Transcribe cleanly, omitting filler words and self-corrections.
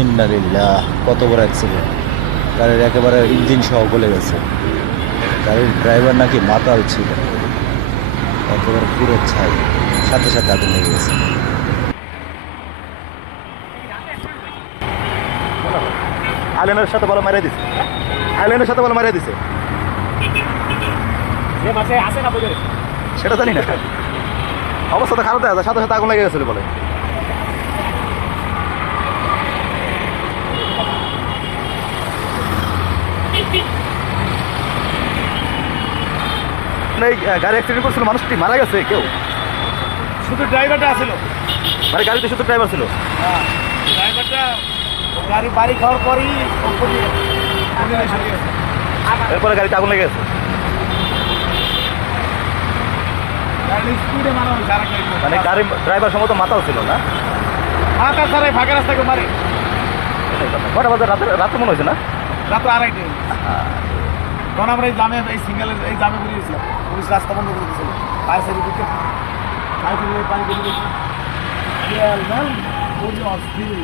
ইন্নালিল্লাহ, কত বড় অ্যাক্সিডেন্ট! গাড়ির একেবারে ইঞ্জিন সহ গলে গেছে। গাড়ির ড্রাইভার নাকি মাতাল ছিল, একেবারে পুরো ছাই, সাথে সাথে আগুন লেগে গেছে। আইল্যান্ডের সাথে বলা মারিয়ে দিছে, আইল্যান্ডের সাথে বলা মারিয়ে দিছে, সেটা জানি না। অবস্থা তো খারাপ দেখা যায়, সাথে সাথে আগুন লেগে গেছিল বলে। এই গাড়ি অ্যাক্সিডেন্ট করছিল, মানুষটি মারা গেছে কেউ? শুধু ড্রাইভারটা ছিল, মানে গাড়িতে শুধু ড্রাইভার ছিল? হ্যাঁ ড্রাইভারটা গাড়ি বাড়ি খাওয়ার পরই এরপরে গাড়িতে আগুন লেগে গেছে। স্পিডে মারা হয়েছে। মানে গাড়ি ড্রাইভার সম্ভবত মাতাল ছিল না? মাথা ছাড়াই ফাঁকা রাস্তাকে মারে। কটা বাজে? রাতে, রাতে মনে হয়েছে না? রাত 2:30। তখন আমরা এই জামে, এই সিঙ্গেলের এই জামে বেরিয়েছিলাম, পুলিশ রাস্তা বন্ধ করে দিয়েছিল। ফায়ার সার্ভিসে পানি বেরিয়ে গেছে, অস্থির।